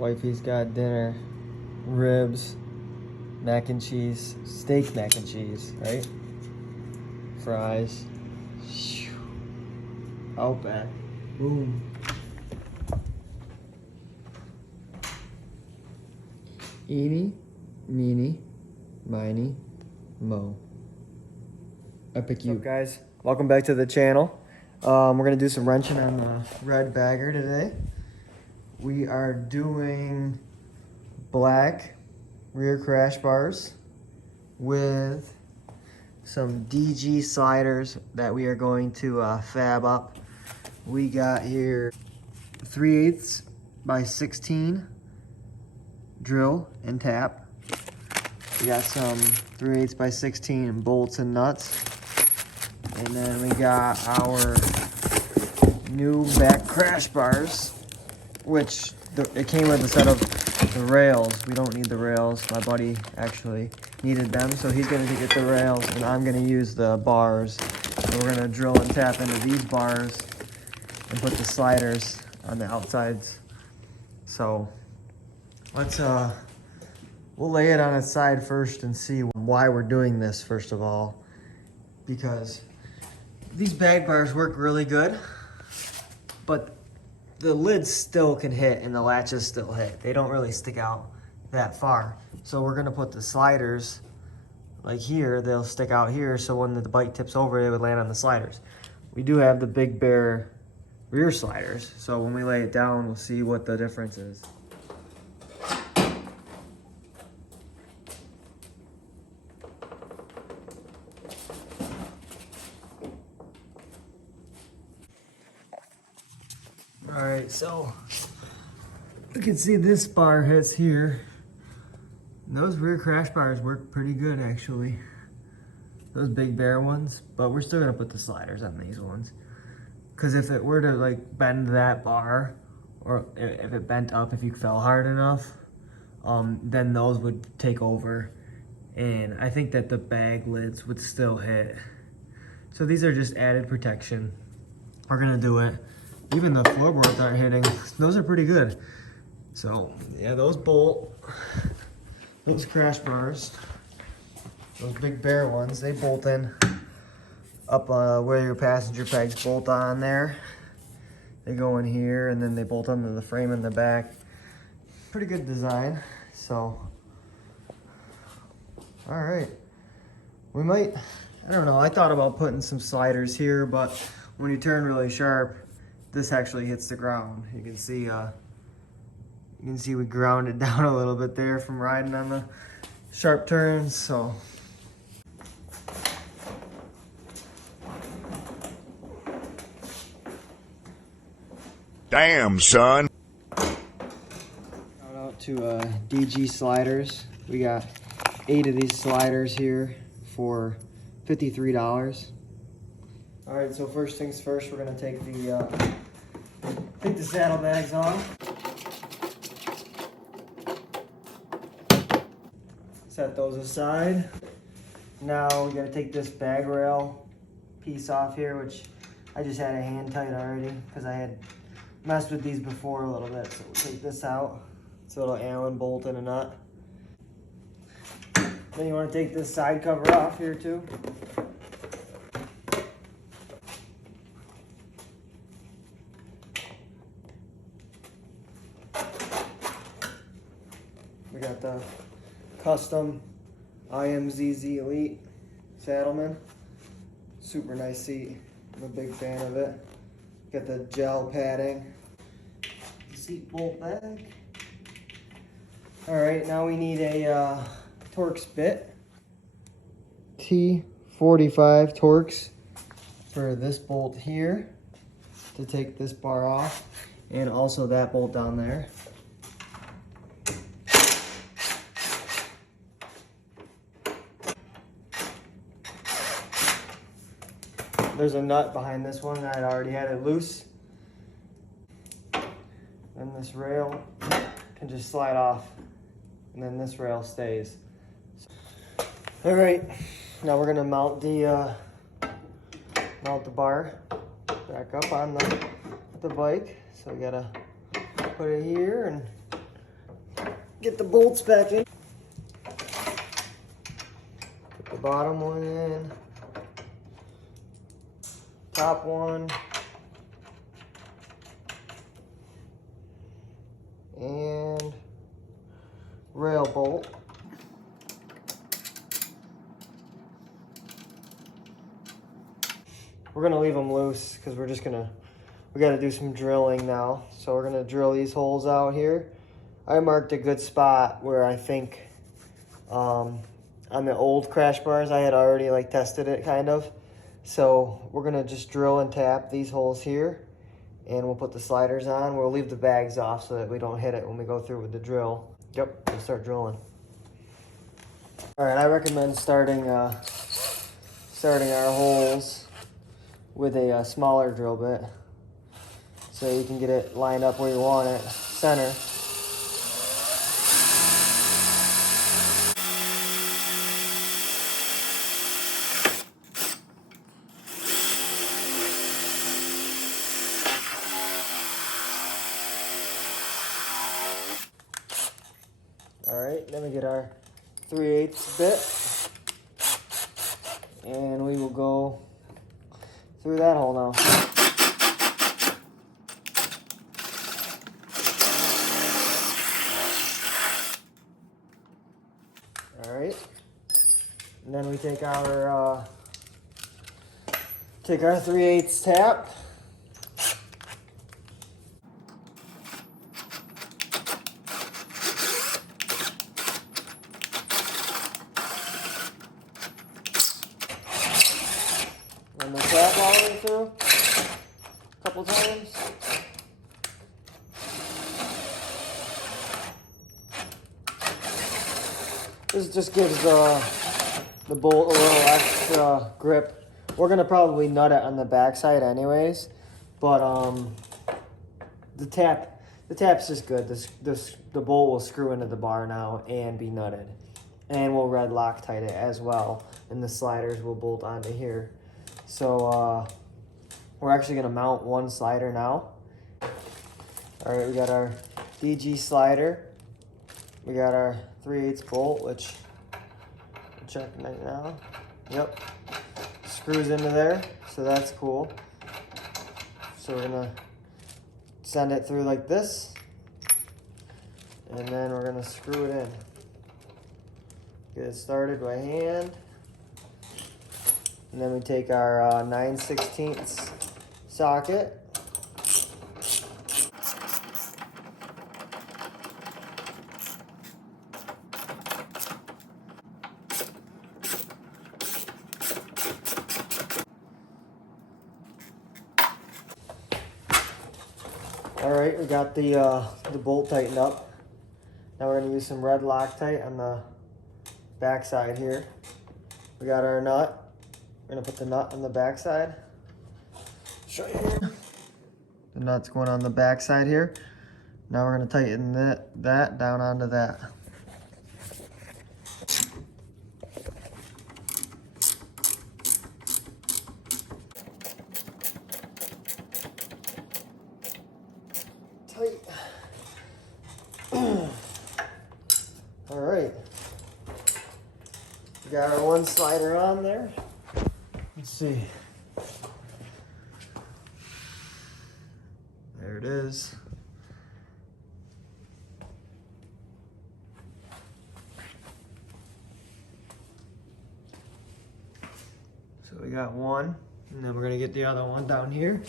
Wifey's got dinner, ribs, mac and cheese, steak mac and cheese, right? Fries. Outback. Boom. Eeny, meeny, miny, mo. Epic you. What's up, guys? Welcome back to the channel. We're gonna do some wrenching on the red bagger today. We are doing black rear crash bars with some DG sliders that we are going to fab up. We got here 3/8 by 16 drill and tap. We got some 3/8 by 16 bolts and nuts. And then we got our new back crash bars, which it came with a set of the rails. We don't need the rails. My buddy actually needed them, so he's gonna get the rails and I'm gonna use the bars. So we're gonna drill and tap into these bars and put the sliders on the outsides. So let's we'll lay it on its side first and see why we're doing this first of all, because these bag bars work really good, but the lids still can hit and the latches still hit. They don't really stick out that far. So we're gonna put the sliders like here, they'll stick out here, so when the bike tips over, it would land on the sliders. We do have the Big Bear rear sliders, so when we lay it down, we'll see what the difference is. All right, so you can see this bar hits here. And those rear crash bars work pretty good actually. Those Big Bear ones, but we're still gonna put the sliders on these ones. Cause if it were to like bend that bar, or if it bent up, if you fell hard enough, then those would take over. And I think that the bag lids would still hit. So these are just added protection. We're gonna do it. Even the floorboards aren't hitting. Those are pretty good. So yeah, those bolt, those crash bars, those Big Bear ones, they bolt in up where your passenger pegs bolt on there. They go in here and then they bolt onto the frame in the back. Pretty good design. So, all right. We might, I don't know, I thought about putting some sliders here, but when you turn really sharp, this actually hits the ground. You can see we ground it down a little bit there from riding on the sharp turns. So damn, son. Shout out to DG sliders. We got 8 of these sliders here for $53. All right, so first things first, we're gonna take the saddlebags off. Set those aside. Now we gotta take this bag rail piece off here, which I just had a hand tight already because I had messed with these before a little bit. So we'll take this out. It's a little Allen bolt and a nut. Then you wanna take this side cover off here too. We got the custom IMZZ Elite Saddleman. Super nice seat. I'm a big fan of it. Got the gel padding. Seat bolt back. All right, now we need a Torx bit. T45 Torx for this bolt here to take this bar off, and also that bolt down there. There's a nut behind this one. I already had it loose. And this rail can just slide off, and then this rail stays. All right, now we're gonna mount the bar back up on the bike. So we gotta put it here and get the bolts back in. Put the bottom one in. Top one. And rail bolt. We're gonna leave them loose because we gotta do some drilling now. So we're gonna drill these holes out here. I marked a good spot where I think on the old crash bars I had already like tested it kind of. So we're gonna just drill and tap these holes here, and we'll put the sliders on. We'll leave the bags off so that we don't hit it when we go through with the drill. Yep, we'll start drilling. All right, I recommend starting our holes with a smaller drill bit so you can get it lined up where you want it, center. All right, then we get our 3/8 bit, and we will go through that hole now. All right, and then we take our 3/8 tap. And the tap all the way through a couple times. This just gives the bolt a little extra grip. We're gonna probably nut it on the backside anyways, but the tap's just good. The bolt will screw into the bar now and be nutted, and we'll red Loctite it as well, and the sliders will bolt onto here. So we're actually gonna mount one slider now. All right, we got our DG slider. We got our 3/8 bolt, which we're checking right now. Yep, screws into there, so that's cool. So we're gonna send it through like this, and then we're gonna screw it in. Get it started by hand. And then we take our 9/16 socket. All right, we got the bolt tightened up. Now we're gonna use some red Loctite on the back side here. We got our nut. We're gonna put the nut on the back side. Show you here. The nut's going on the back side here. Now we're gonna tighten that down onto that. Tight. All right. We got our one slider on there. Let's see. There it is. So we got one, and then we're gonna get the other one down here.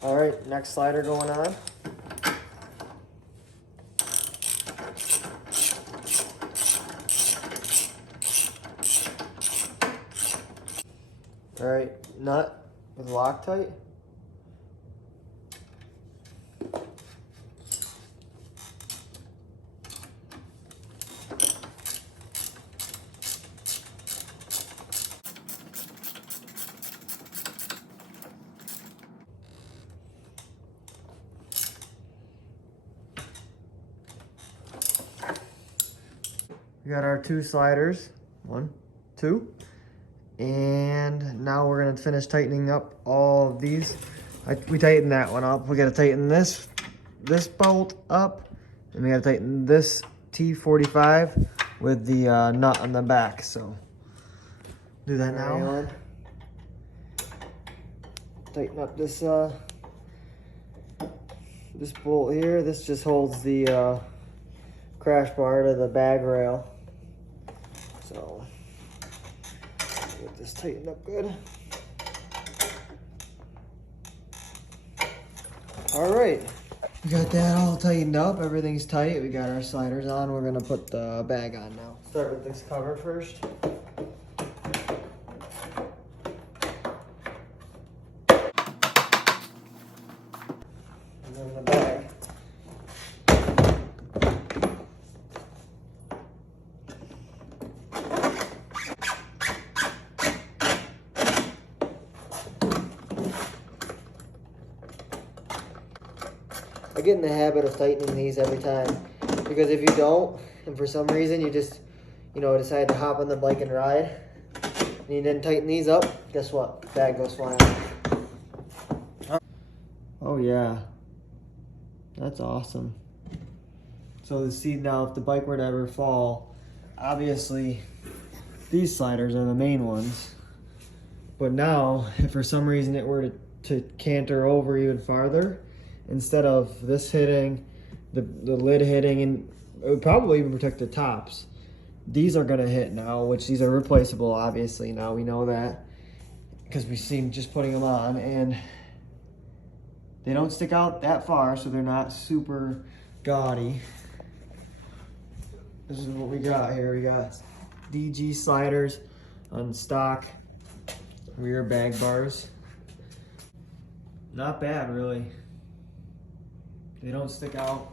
All right, next slider going on. All right, nut with Loctite. We got our 2 sliders, 1, 2. And now we're gonna finish tightening up all of these. We tightened that one up. We gotta tighten this bolt up, and we gotta tighten this T45 with the nut on the back. So do that now. Tighten up this this bolt here. This just holds the crash bar to the bag rail. So get this tightened up good. All right, we got that all tightened up. Everything's tight. We got our sliders on. We're gonna put the bag on now. Start with this cover first. And then the bag. I get in the habit of tightening these every time, because if you don't, and for some reason you just, decide to hop on the bike and ride, and you didn't tighten these up, guess what? Bag goes flying. Oh yeah, that's awesome. So see, now if the bike were to ever fall, obviously these sliders are the main ones, but now if for some reason it were to canter over even farther, instead of this hitting, the lid hitting, and it would probably even protect the tops, these are gonna hit now, which these are replaceable, obviously. Now we know that because we seen just putting them on, and they don't stick out that far, so they're not super gaudy. This is what we got here. We got DG sliders on stock rear bag bars. Not bad, really. They don't stick out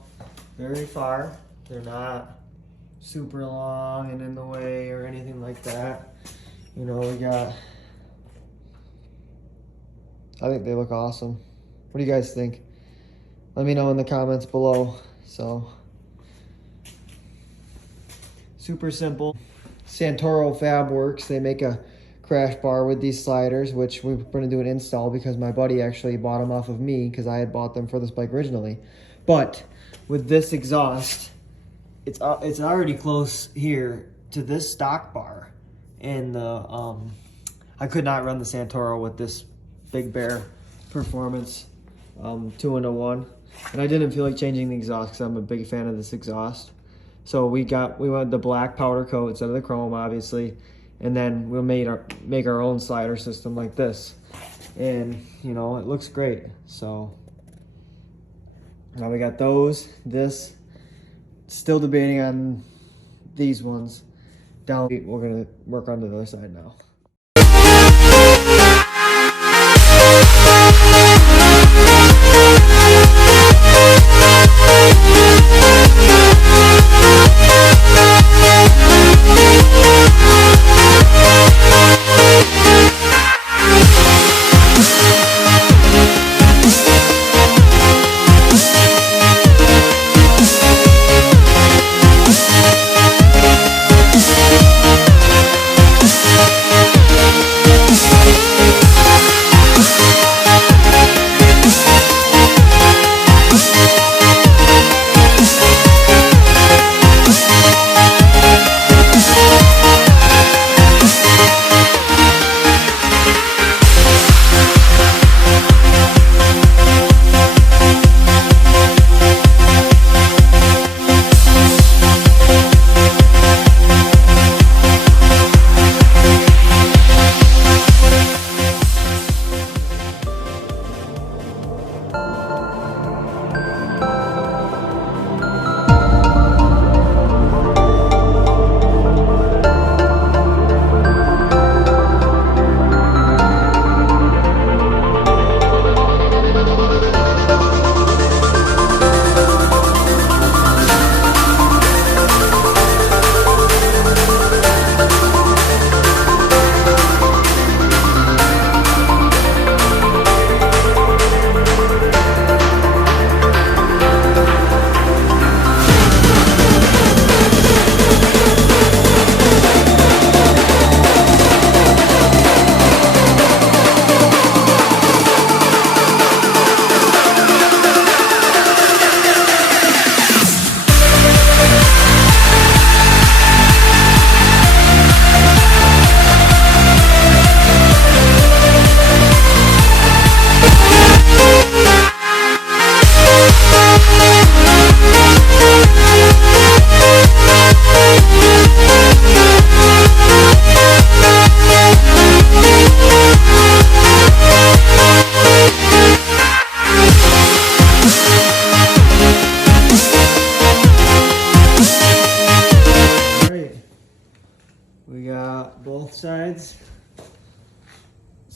very far. They're not super long and in the way or anything like that. We got, I think they look awesome. What do you guys think? Let me know in the comments below. So, super simple. Santoro Fab Works, they make a crash bar with these sliders, which we're going to do an install because my buddy actually bought them off of me because I had bought them for this bike originally. But with this exhaust, it's already close here to this stock bar, and the I could not run the Santoro with this Big Bear Performance 2-in-1, and I didn't feel like changing the exhaust because I'm a big fan of this exhaust. So we went the black powder coat instead of the chrome, obviously. And then we'll make our own slider system like this, and it looks great. So now we got those. This, still debating on these ones. Down, we're gonna work on the other side now.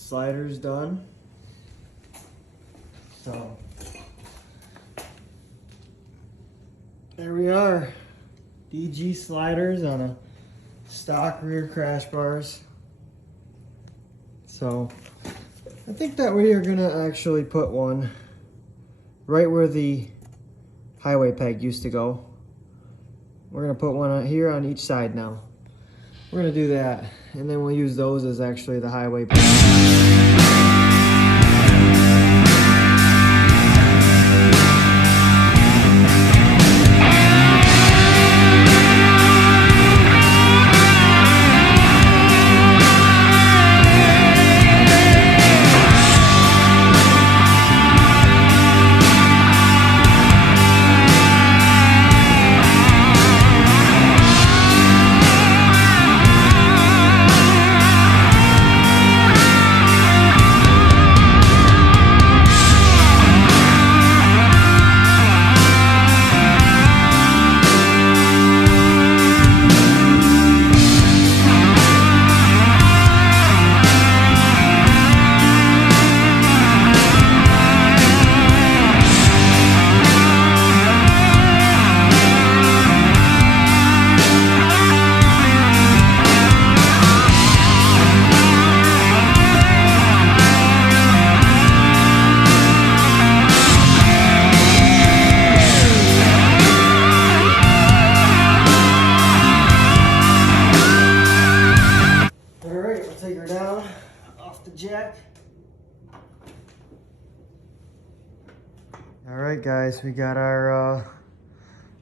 sliders done. So there we are. DG sliders on a stock rear crash bars. So I think that we are gonna actually put one right where the highway peg used to go. We're gonna put one here on each side now. We're gonna do that, and then we'll use those as actually the highway peg. Jack. All right, guys, we got our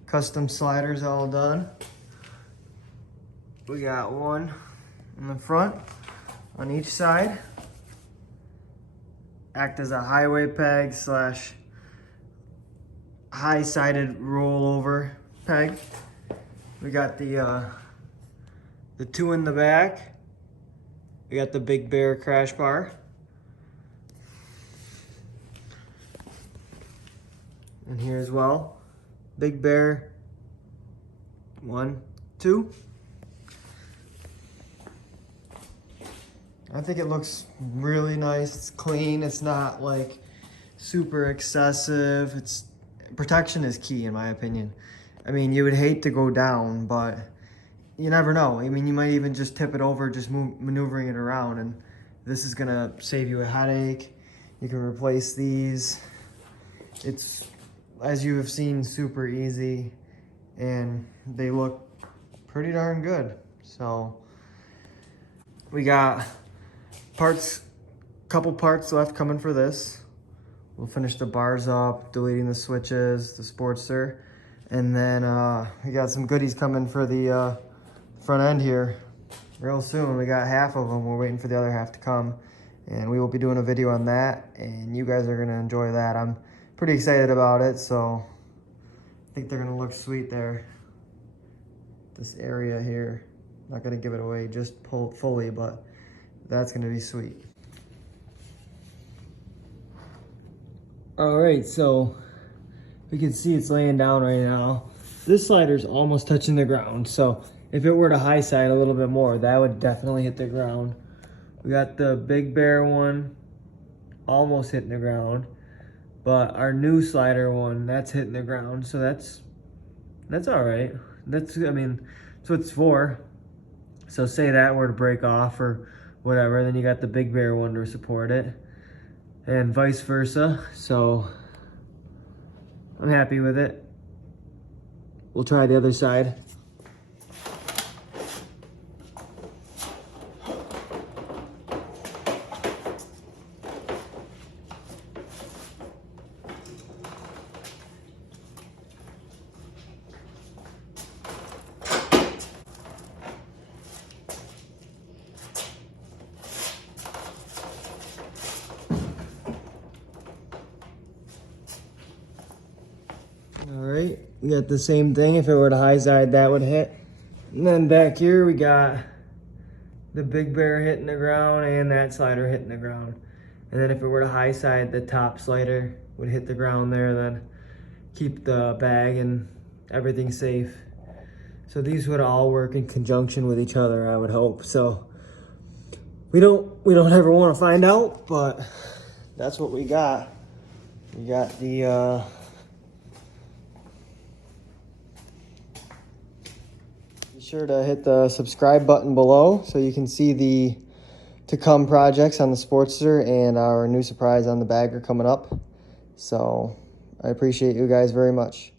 custom sliders all done. We got one in the front on each side. Act as a highway peg slash high-sided rollover peg. We got the two in the back. We got the Big Bear crash bar. And here as well, Big Bear, 1, 2. I think it looks really nice. It's clean. It's not like super excessive. Protection is key in my opinion. I mean, you would hate to go down, but you never know. I mean, you might even just tip it over, just maneuvering it around, and this is gonna save you a headache. You can replace these. It's, as you have seen, super easy, and they look pretty darn good. So we got couple parts left coming for this. We'll finish the bars up, deleting the switches, the Sportster, and then we got some goodies coming for the front end here real soon. We got half of them. We're waiting for the other half to come, and we will be doing a video on that, and you guys are gonna enjoy that. I'm pretty excited about it, so I think they're gonna look sweet there. This area here, not gonna give it away just fully, but that's gonna be sweet. All right, so we can see it's laying down right now. This slider's almost touching the ground, so if it were to high side a little bit more, that would definitely hit the ground. We got the Big Bear one almost hitting the ground, but our new slider one, that's hitting the ground, so that's all right. I mean, that's what it's for. So say that were to break off or whatever, then you got the Big Bear one to support it, and vice versa. So I'm happy with it. We'll try the other side. All right, we got the same thing. If it were to high side, that would hit. And then back here, we got the Big Bear hitting the ground and that slider hitting the ground. And then if it were to high side, the top slider would hit the ground there, then keep the bag and everything safe. So these would all work in conjunction with each other, I would hope. So we don't ever want to find out, but that's what we got. We got the be sure to hit the subscribe button below so you can see the to come projects on the Sportster and our new surprise on the Bagger coming up. So I appreciate you guys very much.